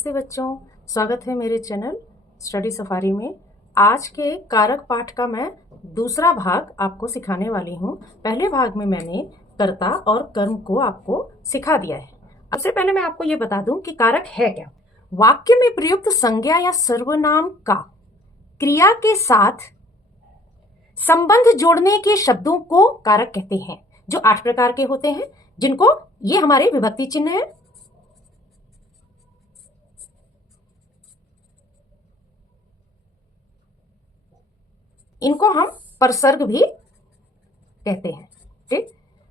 नमस्ते बच्चों, स्वागत है मेरे चैनल स्टडी सफारी में। आज के कारक पाठ का मैं दूसरा भाग आपको सिखाने वाली हूँ। पहले भाग में मैंने कर्ता और कर्म को आपको सिखा दिया है। सबसे पहले मैं आपको ये बता दूं कि कारक है क्या। वाक्य में प्रयुक्त संज्ञा या सर्वनाम का क्रिया के साथ संबंध जोड़ने के शब्दों को कारक कहते हैं, जो 8 प्रकार के होते हैं, जिनको ये हमारे विभक्ति चिन्ह है। इनको हम परसर्ग भी कहते हैं। ठीक,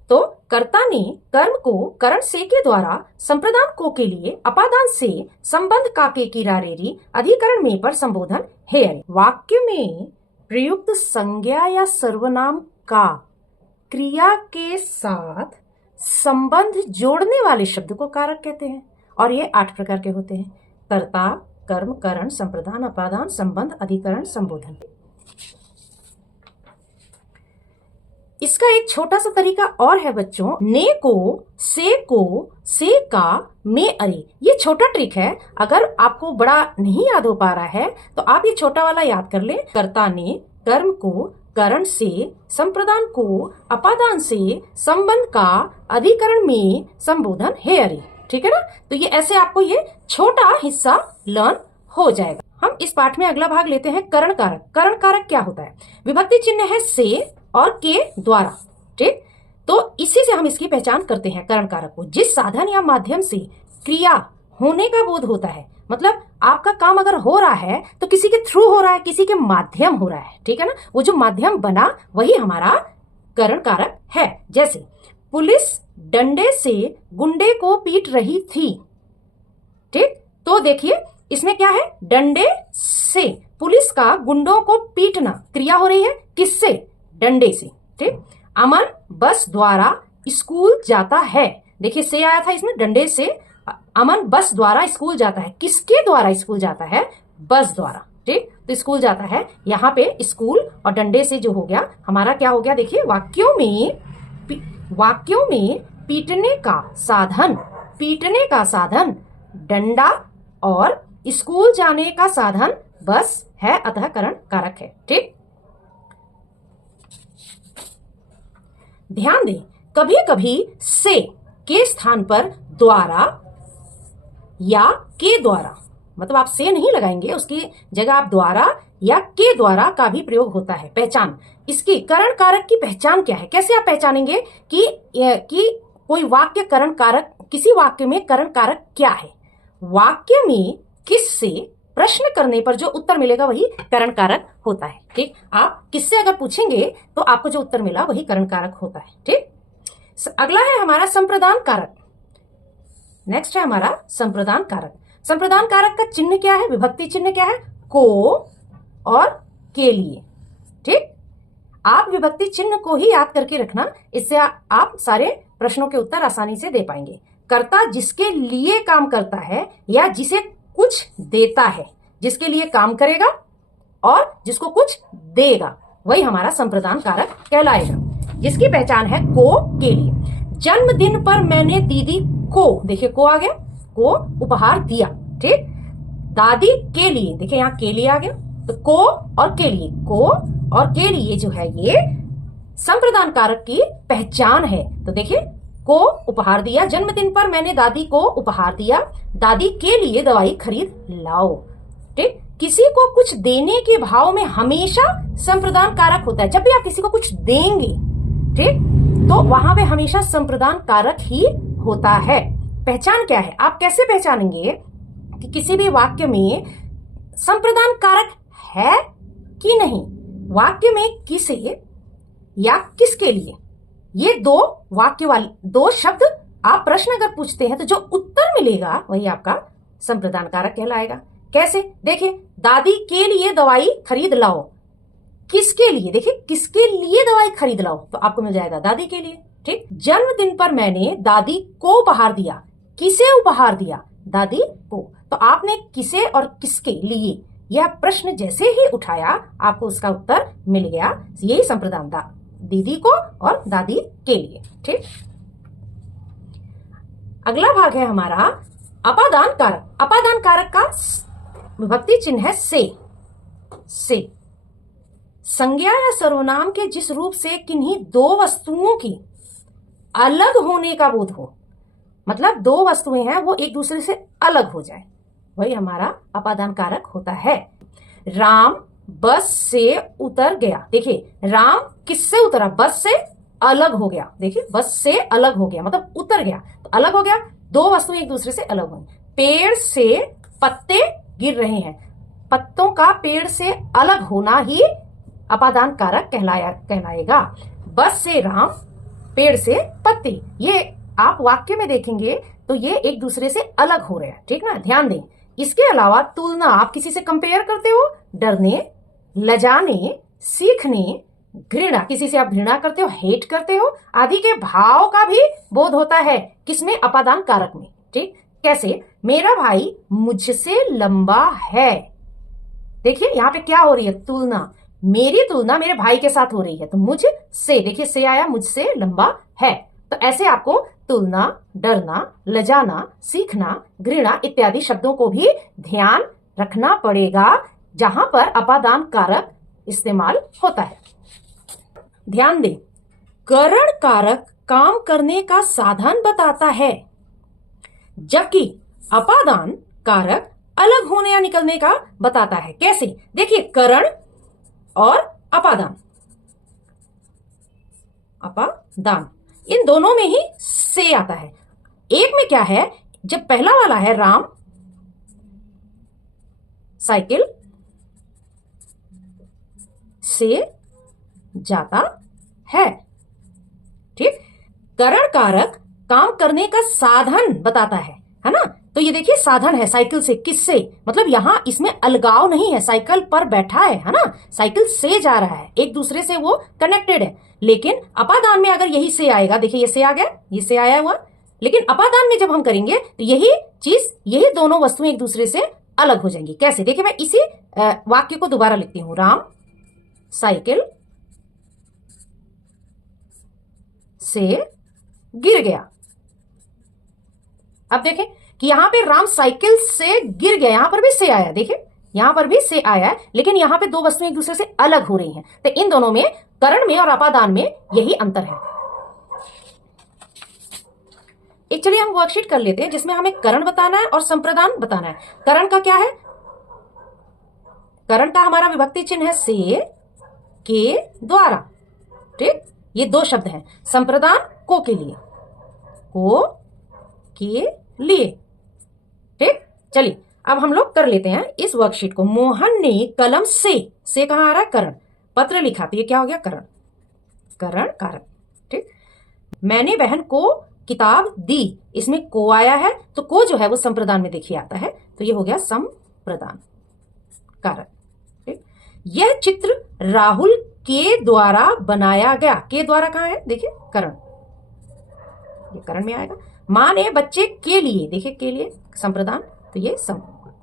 तो कर्ता ने कर्म को करण से के द्वारा संप्रदान को के लिए अपादान से संबंध का के किरारेरी अधिकरण में पर संबोधन है। वाक्य में प्रयुक्त संज्ञा या सर्वनाम का क्रिया के साथ संबंध जोड़ने वाले शब्द को कारक कहते हैं, और ये 8 प्रकार के होते हैं: कर्ता, कर्म, करण, संप्रदान, अपादान, संबंध, अधिकरण, संबोधन। इसका एक छोटा सा तरीका और है बच्चों, ने को, से का, में अरे। ये छोटा ट्रिक है, अगर आपको बड़ा नहीं याद हो पा रहा है तो आप ये छोटा वाला याद कर ले। कर्ता ने कर्म को करण से संप्रदान को अपादान से संबंध का अधिकरण में संबोधन है अरे। ठीक है ना, तो ये ऐसे आपको ये छोटा हिस्सा लर्न हो जाएगा। हम इस पाठ में अगला भाग लेते हैं करण कारक। करण कारक क्या होता है? विभक्ति चिन्ह है से और के द्वारा। ठीक, तो इसी से हम इसकी पहचान करते हैं करण कारक को। जिस साधन या माध्यम से क्रिया होने का बोध होता है, मतलब आपका काम अगर हो रहा है तो किसी के थ्रू हो रहा है, किसी के माध्यम हो रहा है। ठीक है ना, वो जो माध्यम बना वही हमारा करण कारक है। जैसे पुलिस डंडे से गुंडे को पीट रही थी। ठीक, तो देखिए इसमें क्या है, डंडे से पुलिस का गुंडों को पीटना, क्रिया हो रही है किससे? डंडे से। ठीक, अमन बस द्वारा स्कूल जाता है। देखिए से आया था इसमें, डंडे से। अमन बस द्वारा स्कूल जाता है, किसके द्वारा स्कूल जाता है? बस द्वारा। ठीक, तो स्कूल जाता है, यहाँ पे स्कूल और डंडे से जो हो गया हमारा क्या हो गया, देखिए वाक्यों में पीटने का साधन डंडा और स्कूल जाने का साधन बस है, अतः करण कारक है। ठीक, ध्यान दें, कभी कभी से के स्थान पर द्वारा या के द्वारा, मतलब आप से नहीं लगाएंगे, उसकी जगह आप द्वारा या के द्वारा का भी प्रयोग होता है। पहचान इसकी, करण कारक की पहचान क्या है? कैसे आप पहचानेंगे कि कोई वाक्य करण कारक, किसी वाक्य में करण कारक क्या है? वाक्य में किससे प्रश्न करने पर जो उत्तर मिलेगा वही करण कारक होता है। ठीक, आप किससे अगर पूछेंगे तो आपको जो उत्तर मिला वही करण कारक होता है। ठीक, अगला है हमारा संप्रदान कारक। नेक्स्ट है हमारा संप्रदान कारक। संप्रदान कारक का चिन्ह क्या है? विभक्ति चिन्ह क्या है? को और के लिए। ठीक, आप विभक्ति चिन्ह को ही याद करके रखना, इससे आप सारे प्रश्नों के उत्तर आसानी से दे पाएंगे। कर्ता जिसके लिए काम करता है या जिसे कुछ देता है, जिसके लिए काम करेगा और जिसको कुछ देगा, वही हमारा संप्रदान कारक कहलाएगा, जिसकी पहचान है को के लिए। जन्मदिन पर मैंने दीदी को, देखिए को आ गया, को उपहार दिया। ठीक, दादी के लिए, देखिए यहाँ के लिए आ गया, तो को और के लिए, को और के लिए जो है ये संप्रदान कारक की पहचान है। तो देखिए को उपहार दिया, जन्मदिन पर मैंने दादी को उपहार दिया, दादी के लिए दवाई खरीद लाओ। ठीक, किसी को कुछ देने के भाव में हमेशा संप्रदान कारक होता है। जब भी आप किसी को कुछ देंगे, ठीक, तो वहां पे हमेशा संप्रदान कारक ही होता है। पहचान क्या है? आप कैसे पहचानेंगे कि किसी भी वाक्य में संप्रदान कारक है कि नहीं? वाक्य में किसे या किसके लिए, ये दो शब्द आप प्रश्न अगर पूछते हैं तो जो उत्तर मिलेगा वही आपका संप्रदान कारक कहलाएगा। कैसे? देखिए, दादी के लिए दवाई खरीद लाओ, किसके लिए? देखिए किसके लिए दवाई खरीद लाओ, तो आपको मिल जाएगा दादी के लिए। ठीक, जन्मदिन पर मैंने दादी को उपहार दिया, किसे उपहार दिया? दादी को। तो आपने किसे और किसके लिए यह प्रश्न जैसे ही उठाया आपको उसका उत्तर मिल गया, यही संप्रदान दीदी को और दादी के लिए। ठीक, अगला भाग है हमारा अपादान कारक, अपादान कारक का विभक्ति चिन्ह है से। संज्ञा या सर्वनाम के जिस रूप से किन्हीं दो वस्तुओं की अलग होने का बोध हो, मतलब दो वस्तुएं हैं वो एक दूसरे से अलग हो जाए, वही हमारा अपादान कारक होता है। राम बस से उतर गया, देखिए राम किससे उतरा, बस से अलग हो गया, देखिए बस से अलग हो गया मतलब उतर गया तो अलग हो गया, दो वस्तुएं एक दूसरे से अलग हुई। पेड़ से पत्ते गिर रहे हैं, पत्तों का पेड़ से अलग होना ही अपादान कारक कहलाएगा। बस से राम, पेड़ से पत्ते, ये आप वाक्य में देखेंगे तो ये एक दूसरे से अलग हो रहे हैं, ठीक ना, ध्यान दें। इसके अलावा तुलना, आप किसी से कंपेयर करते हो, डरने, लजाने, सीखने, घृणा, किसी से आप घृणा करते हो, हेट करते हो आदि के भाव का भी बोध होता है किसमें, अपादान कारक में। ठीक, कैसे, मेरा भाई मुझसे लंबा है, देखिए यहां पे क्या हो रही है, तुलना, मेरी तुलना मेरे भाई के साथ हो रही है तो मुझ से, देखिए से आया, मुझसे लंबा है। तो ऐसे आपको तुलना, डरना, लजाना, सीखना, घृणा इत्यादि शब्दों को भी ध्यान रखना पड़ेगा जहां पर अपादान कारक इस्तेमाल होता है। ध्यान दें, करण कारक काम करने का साधन बताता है, जबकि अपादान कारक अलग होने या निकलने का बताता है। कैसे, देखिए करण और अपादान, अपादान इन दोनों में ही से आता है। एक में क्या है, जब पहला वाला है राम साइकिल से जाता है, ठीक, करण कारक काम करने का साधन बताता है ना, तो ये देखिए साधन है, साइकिल से, किससे, मतलब यहां इसमें अलगाव नहीं है, साइकिल पर बैठा है ना, साइकिल से जा रहा है, एक दूसरे से वो कनेक्टेड है। लेकिन अपादान में अगर यही से आएगा, देखिए ये से आ गया, ये से आया हुआ, लेकिन अपादान में जब हम करेंगे तो यही चीज, यही दोनों वस्तुएं एक दूसरे से अलग हो जाएंगी। कैसे, देखिए मैं इसी वाक्य को दोबारा लिखती हूं, राम साइकिल से गिर गया। अब देखें कि यहां पे राम साइकिल से गिर गया, यहां पर भी से आया, देखिए यहां पर भी से आया, लेकिन यहां पे दो वस्तुएं एक दूसरे से अलग हो रही हैं, तो इन दोनों में, करण में और अपादान में यही अंतर है। एक चलिए हम वर्कशीट कर लेते हैं जिसमें हमें करण बताना है और संप्रदान बताना है। करण का क्या है, करण का हमारा विभक्ति चिन्ह है से के द्वारा, ठीक, ये दो शब्द हैं। संप्रदान को के लिए, को के लिए, ठीक। चलिए अब हम लोग कर लेते हैं इस वर्कशीट को। मोहन ने कलम से कहां आ रहा है, करण, पत्र लिखा, तो ये क्या हो गया, करण, करण कारक, ठीक। मैंने बहन को किताब दी, इसमें को आया है, तो को जो है वो संप्रदान में देखिए आता है, तो ये हो गया संप्रदान कारक, ठीक। यह चित्र राहुल के द्वारा बनाया गया, के द्वारा कहां है, देखिए करण, ये करण में आएगा। मां ने बच्चे के लिए, देखिए के लिए संप्रदान, तो ये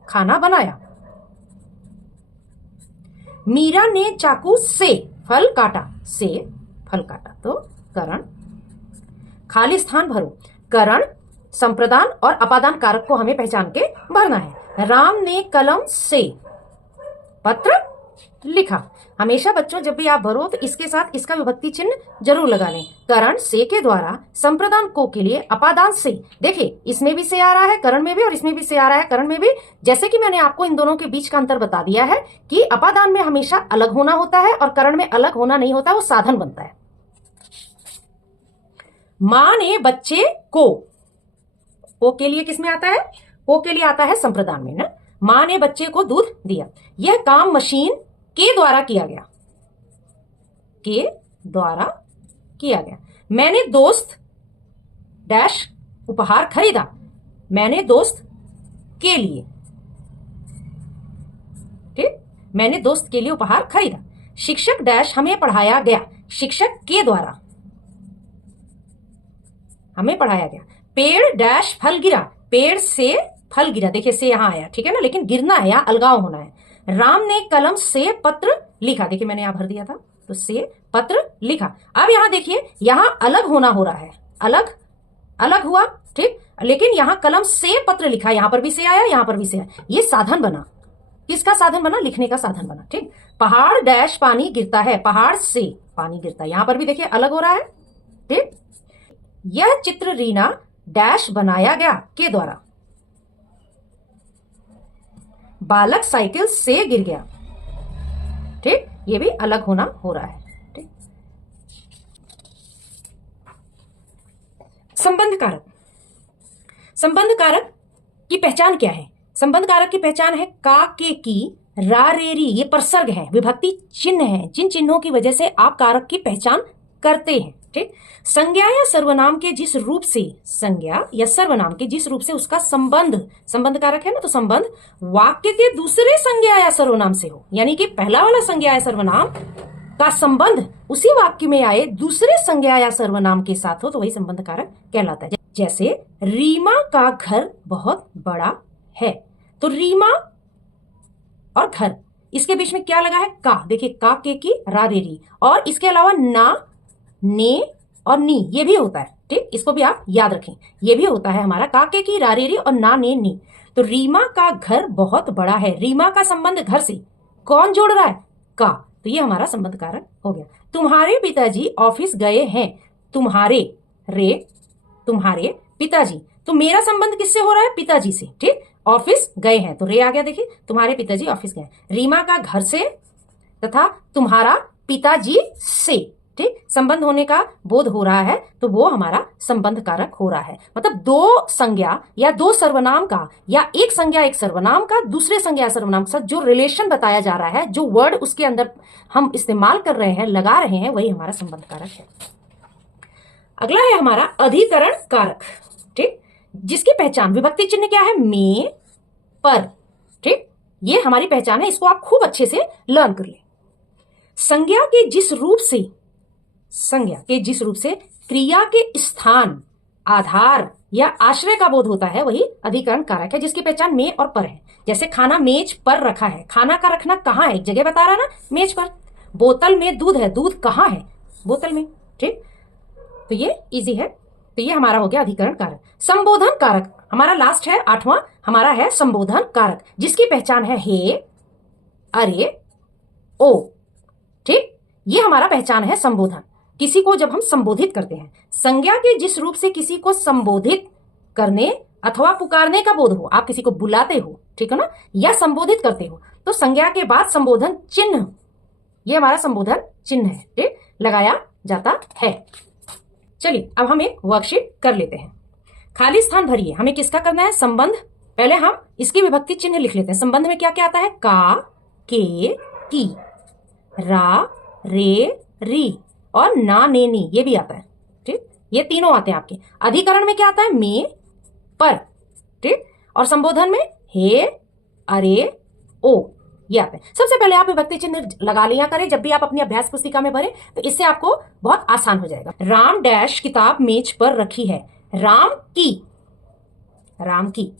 खाना बनाया। मीरा ने चाकू से फल काटा, से फल काटा, तो करण। खाली स्थान भरो, करण, संप्रदान और अपादान कारक को हमें पहचान के भरना है। राम ने कलम से पत्र लिखा, हमेशा बच्चों जब भी आप भरो तो इसके साथ इसका विभक्ति चिन्ह जरूर लगा लें। करण से के द्वारा, संप्रदान को के लिए, अपादान से, देखिए इसमें भी से आ रहा है करण में भी, और इसमें भी से आ रहा है करण में भी। जैसे कि मैंने आपको इन दोनों के बीच का अंतर बता दिया है कि अपादान में हमेशा अलग होना होता है और करण में अलग होना नहीं होता, वो साधन बनता है। मां ने बच्चे को के लिए किसमें आता है, को के लिए आता है संप्रदान में ना। मां ने बच्चे को दूध दिया। यह काम मशीन के द्वारा किया गया, के द्वारा किया गया। मैंने दोस्त डैश उपहार खरीदा, मैंने दोस्त के लिए, ठीक, मैंने दोस्त के लिए उपहार खरीदा। शिक्षक डैश हमें पढ़ाया गया, शिक्षक के द्वारा हमें पढ़ाया गया। पेड़ डैश फल गिरा, पेड़ से फल गिरा, देखिए से यहां आया, ठीक है ना, लेकिन गिरना है या अलगाव होना है। राम ने कलम से पत्र लिखा, देखिए मैंने यहां भर दिया था, तो से पत्र लिखा। अब यहां देखिए, यहां अलग होना हो रहा है, अलग अलग हुआ, ठीक। लेकिन यहां कलम से पत्र लिखा, यहां पर भी से आया, यहां पर भी से आया, ये साधन बना। किसका साधन बना? लिखने का साधन बना। ठीक। पहाड़ डैश पानी गिरता है, पहाड़ से पानी गिरता है, यहां पर भी देखिए अलग हो रहा है। ठीक। यह चित्र रीना डैश बनाया गया के द्वारा, बालक साइकिल से गिर गया। ठीक। ये भी अलग होना हो रहा है। ठीक। संबंध कारक। संबंध कारक की पहचान क्या है? संबंध कारक की पहचान है का, के, की, रा, रे, री, ये प्रसर्ग है, विभक्ति चिन्ह है, जिन चिन्हों की वजह से आप कारक की पहचान करते हैं। ठीक। संज्ञा या सर्वनाम के जिस रूप से, संज्ञा या सर्वनाम के जिस रूप से उसका संबंध, संबंध कारक है ना, तो संबंध वाक्य के दूसरे संज्ञा या सर्वनाम से हो, यानी कि पहला वाला संज्ञा या सर्वनाम का संबंध उसी वाक्य में आए दूसरे संज्ञा या सर्वनाम के साथ हो, तो वही संबंध कारक कहलाता है। जैसे रीमा का घर बहुत बड़ा है, तो रीमा और घर, इसके बीच में क्या लगा है? का। देखिए का, के, की, रा, रे, री, और इसके अलावा ना, ने और नी, ये भी होता है। ठीक। इसको भी आप याद रखें, ये भी होता है हमारा का, के, की, रा, रे, री और ना, ने, नी। तो रीमा का घर बहुत बड़ा है, रीमा का संबंध घर से, कौन जोड़ रहा है? का, तो ये हमारा संबंध कारक हो गया। तुम्हारे पिताजी ऑफिस गए हैं, तुम्हारे, रे, तुम्हारे पिताजी, तो मेरा संबंध किससे हो रहा है? पिताजी से। ठीक। ऑफिस गए हैं, तो रे आ गया। देखिए तुम्हारे पिताजी ऑफिस गए, रीमा का घर से तथा तुम्हारा पिताजी से। ठीक। संबंध होने का बोध हो रहा है, तो वो हमारा संबंध कारक हो रहा है। मतलब दो संज्ञा या दो सर्वनाम का, या एक संज्ञा एक सर्वनाम का दूसरे संज्ञा सर्वनाम के साथ जो रिलेशन बताया जा रहा है, जो वर्ड उसके अंदर हम इस्तेमाल कर रहे हैं, लगा रहे हैं, वही हमारा संबंध कारक है। अगला है हमारा अधिकरण कारक। ठीक। जिसकी पहचान, विभक्ति चिन्ह क्या है? में, पर। ठीक। ये हमारी पहचान है, इसको आप खूब अच्छे से लर्न कर ले। संज्ञा के जिस रूप से, संज्ञा के जिस रूप से क्रिया के स्थान, आधार या आश्रय का बोध होता है, वही अधिकरण कारक है, जिसकी पहचान में और पर है। जैसे खाना मेज पर रखा है, खाना का रखना कहाँ है? एक जगह बता रहा ना, मेज पर। बोतल में दूध है, दूध कहाँ है? बोतल में। ठीक। तो ये इजी है, तो ये हमारा हो गया अधिकरण कारक। संबोधन कारक हमारा लास्ट है, 8वां हमारा है संबोधन कारक, जिसकी पहचान है हे, अरे, ओ। ठीक। ये हमारा पहचान है संबोधन। किसी को जब हम संबोधित करते हैं, संज्ञा के जिस रूप से किसी को संबोधित करने अथवा पुकारने का बोध हो, आप किसी को बुलाते हो, ठीक है ना, या संबोधित करते हो, तो संज्ञा के बाद संबोधन चिन्ह, ये हमारा संबोधन चिन्ह है। ठीक। लगाया जाता है। चलिए अब हम एक वर्कशीट कर लेते हैं। खाली स्थान भरिए, हमें किसका करना है? संबंध। पहले हम इसकी विभक्ति चिन्ह लिख लेते हैं। संबंध में क्या क्या आता है? का, के, की, रा, रे, री और ना, ने, नी, ये भी आता है। ठीक। ये तीनों आते हैं आपके। अधिकरण में क्या आता है? में, पर। ठीक। और संबोधन में हे, अरे, ओ, ये आता है। सबसे पहले आप विभक्ति चिन्ह लगा लिया करें जब भी आप अपनी अभ्यास पुस्तिका में भरें, तो इससे आपको बहुत आसान हो जाएगा। राम डैश किताब मेज पर रखी है, राम की, राम की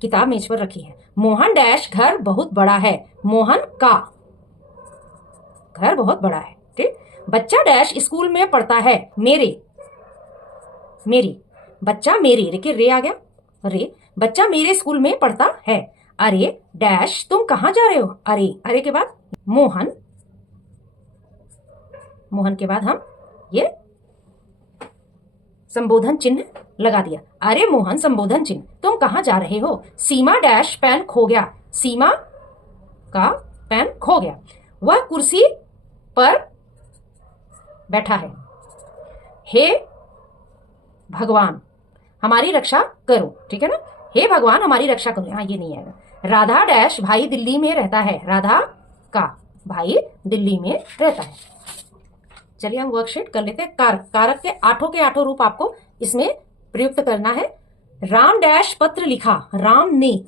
किताब मेज पर रखी है। मोहन डैश घर बहुत बड़ा है, मोहन का घर बहुत बड़ा है। ठीक। बच्चा डैश स्कूल में पढ़ता है, मेरे, मेरी, बच्चा मेरे, देखिए रे आ गया, रे, बच्चा मेरे स्कूल में पढ़ता है। अरे डैश तुम कहां जा रहे हो? अरे, अरे के बाद मोहन, मोहन के बाद हम ये संबोधन चिन्ह लगा दिया। अरे मोहन संबोधन चिन्ह, तुम कहां जा रहे हो? सीमा डैश पेन खो गया, सीमा का पेन खो गया। वह कुर्सी पर बैठा है। हे भगवान हमारी रक्षा करो, ठीक है ना, हे भगवान हमारी रक्षा करो। हाँ ये नहीं आएगा। राधा डैश भाई दिल्ली में रहता है, राधा का भाई दिल्ली में रहता है। चलिए हम वर्कशीट कर लेते हैं। कारक, कारक के आठों रूप आपको इसमें प्रयुक्त करना है। राम डैश पत्र लिखा, राम ने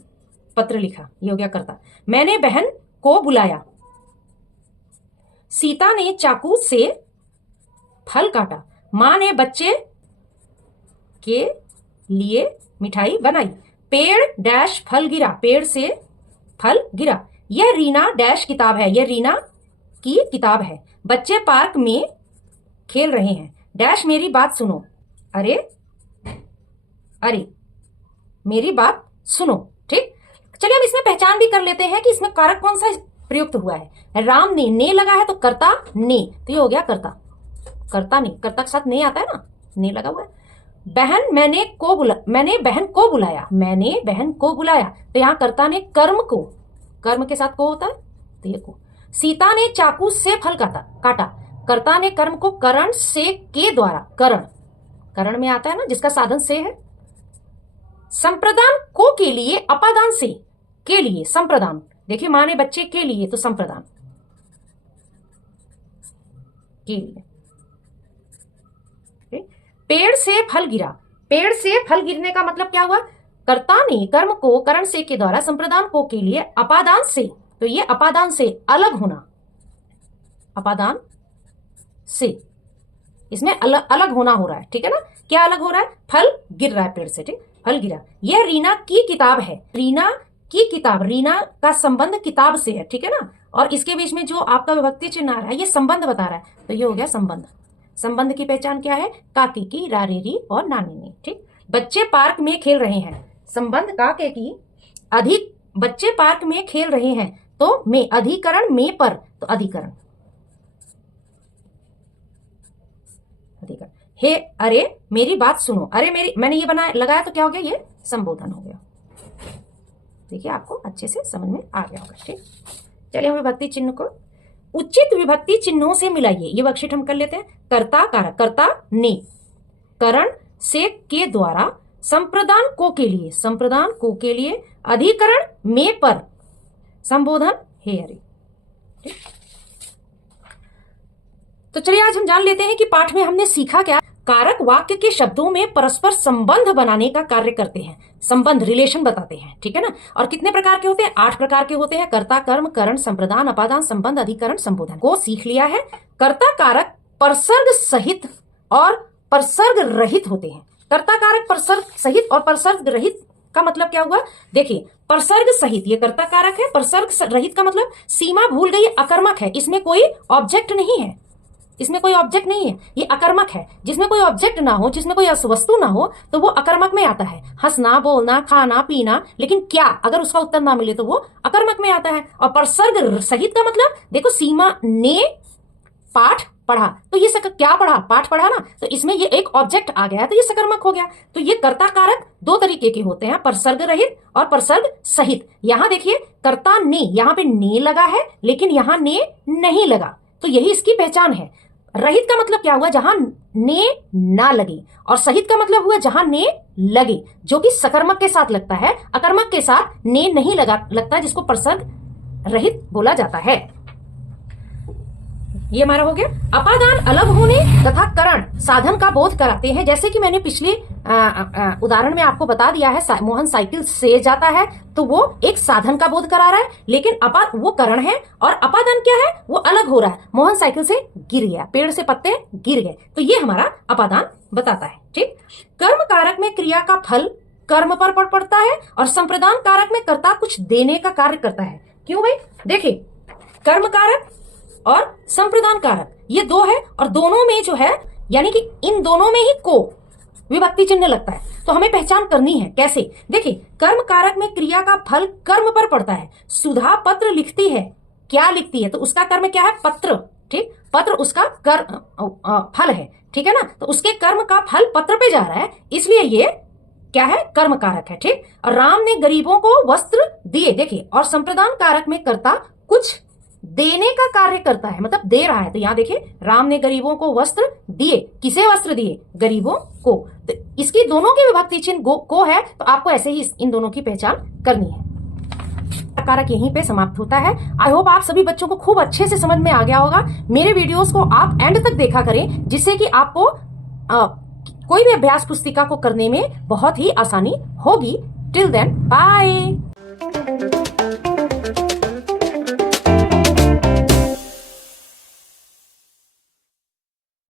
पत्र लिखा, ये हो गया कर्ता। मैंने बहन को बुलाया, सीता ने चाकू से फल काटा, मां ने बच्चे के लिए मिठाई बनाई। पेड़ डैश फल गिरा, पेड़ से फल गिरा। यह रीना डैश किताब है, यह रीना की किताब है। बच्चे पार्क में खेल रहे हैं, डैश मेरी बात सुनो। अरे अरे मेरी बात सुनो। ठीक, चलिए हम इसमें पहचान भी कर लेते हैं कि इसमें कारक कौन सा प्रयुक्त हुआ है। राम ने लगा है तो कर्ता ने, तो ये हो गया कर्ता। कर्ता ने, कर्ता के साथ ने आता है ना, ने लगा हुआ है। मैंने बहन को बुलाया, मैंने बहन को बुलाया, तो यहां कर्ता ने कर्म को, कर्म के साथ को होता है तो ये को। सीता ने चाकू से फल काटा, कर्ता ने कर्म को करण से के द्वारा, करण में आता है ना जिसका साधन से है। संप्रदान को के लिए, अपादान से के लिए, संप्रदान, देखिए मां ने बच्चे के लिए तो संप्रदान के लिए। पेड़ से फल गिरा, पेड़ से फल गिरने का मतलब क्या हुआ, कर्ता ने कर्म को करण से के द्वारा संप्रदान को के लिए अपादान से, तो ये अपादान से अलग होना, अपादान से इसमें अलग होना हो रहा है। ठीक है ना, क्या अलग हो रहा है, फल गिर रहा है पेड़ से, ठीक, फल गिरा। यह रीना की किताब है, रीना की किताब, रीना का संबंध किताब से है। ठीक है ना, और इसके बीच में जो आपका विभक्ति चिन्ह आ रहा है ये संबंध बता रहा है, तो ये हो गया संबंध। संबंध की पहचान क्या है, काके की, रारेरी और नानी ने। ठीक, बच्चे पार्क में खेल रहे हैं, संबंध काके की, अधिक, बच्चे पार्क में खेल रहे हैं तो में, अधिकरण में पर, तो अधिकरण, अधिकरण। हे अरे मेरी बात सुनो, अरे मेरी, मैंने ये बनाया लगाया तो क्या हो गया, ये संबोधन हो गया। देखिए आपको अच्छे से समझ में आ गया होगा। ठीक, चलिए हम विभक्ति चिन्ह को उचित विभक्ति चिन्हों से मिलाइए। ये वर्कशीट हम कर लेते हैं। कर्ता कारक, कर्ता ने, करण से के द्वारा, संप्रदान को के लिए, संप्रदान को के लिए, अधिकरण में पर, संबोधन हे अरे। तो चलिए आज हम जान लेते हैं कि पाठ में हमने सीखा क्या। कारक वाक्य के शब्दों में परस्पर संबंध बनाने का कार्य करते हैं, संबंध, रिलेशन बताते हैं। ठीक है ना, और कितने प्रकार के होते हैं, 8 प्रकार के होते हैं। कर्ता, कर्म, करण, संप्रदान, अपादान, संबंध, अधिकरण, संबोधन को सीख लिया है। कर्ता कारक परसर्ग सहित और परसर्ग रहित होते हैं। कर्ता कारक परसर्ग सहित और परसर्ग रहित का मतलब क्या हुआ, देखिए परसर्ग सहित ये कर्ता कारक है, परसर्ग रहित का मतलब सीमा भूल गई, अकर्मक है, इसमें कोई ऑब्जेक्ट नहीं है, इसमें कोई ऑब्जेक्ट नहीं है, ये अकर्मक है। जिसमें कोई ऑब्जेक्ट ना हो, जिसमें कोई वस्तु ना हो, तो वो अकर्मक में आता है। हंसना, बोलना, खाना, पीना, लेकिन क्या, अगर उसका उत्तर ना मिले तो वो अकर्मक में आता है। और परसर्ग सहित का मतलब, देखो सीमा ने पाठ पढ़ा, तो ये क्या पढ़ा, पाठ पढ़ा ना, तो इसमें ये एक ऑब्जेक्ट आ गया, तो ये सकर्मक हो गया। तो ये कर्ता कारक 2 तरीके के होते हैं, परसर्ग रहित और परसर्ग सहित। यहां देखिए कर्ता ने, यहां पे ने लगा है लेकिन यहां ने नहीं लगा, तो यही इसकी पहचान है। रहित का मतलब क्या हुआ, जहां ने ना लगे, और सहित का मतलब हुआ जहां ने लगे, जो कि सकर्मक के साथ लगता है, अकर्मक के साथ ने नहीं लगता, जिसको परसर्ग रहित बोला जाता है। ये हमारा हो गया। अपादान अलग होने तथा करण साधन का बोध कराते हैं। जैसे कि मैंने पिछले उदाहरण में आपको बता दिया है, मोहन साइकिल से जाता है तो वो एक साधन का बोध करा रहा है, लेकिन वो करण है, और अपादान क्या है, वो अलग हो रहा है। मोहन साइकिल से गिर गया, पेड़ से पत्ते गिर गए, तो ये हमारा अपादान बताता है। ठीक, कर्म कारक में क्रिया का फल कर्म पर पड़ता है, और संप्रदान कारक में कर्ता कुछ देने का कार्य करता है। क्यों भाई, देखिए कर्म कारक और संप्रदान कारक ये 2 है, और दोनों में जो है, यानी कि इन दोनों में ही को विभक्ति चिन्ह लगता है, तो हमें पहचान करनी है। कैसे, देखिए कर्म कारक में क्रिया का फल कर्म पर पड़ता है। सुधा पत्र लिखती है, क्या लिखती है, तो उसका कर्म क्या है, पत्र। ठीक, पत्र उसका फल है, ठीक है ना, तो उसके कर्म का फल पत्र पे जा रहा है, इसलिए ये क्या है, कर्म कारक है। ठीक, और राम ने गरीबों को वस्त्र दिए, देखिए, और संप्रदान कारक में कर्ता कुछ देने का कार्य करता है, मतलब दे रहा है। तो यहां देखिए राम ने गरीबों को वस्त्र दिए, किसे वस्त्र दिए, गरीबों को। तो इसकी दोनों की विभक्ति चिन्ह को है, तो आपको ऐसे ही इन दोनों की पहचान करनी है। कारक यहीं पे समाप्त होता है। आई होप आप सभी बच्चों को खूब अच्छे से समझ में आ गया होगा। मेरे वीडियोस को आप एंड तक देखा करें, जिससे कि आपको कोई भी अभ्यास पुस्तिका को करने में बहुत ही आसानी होगी। Till then bye.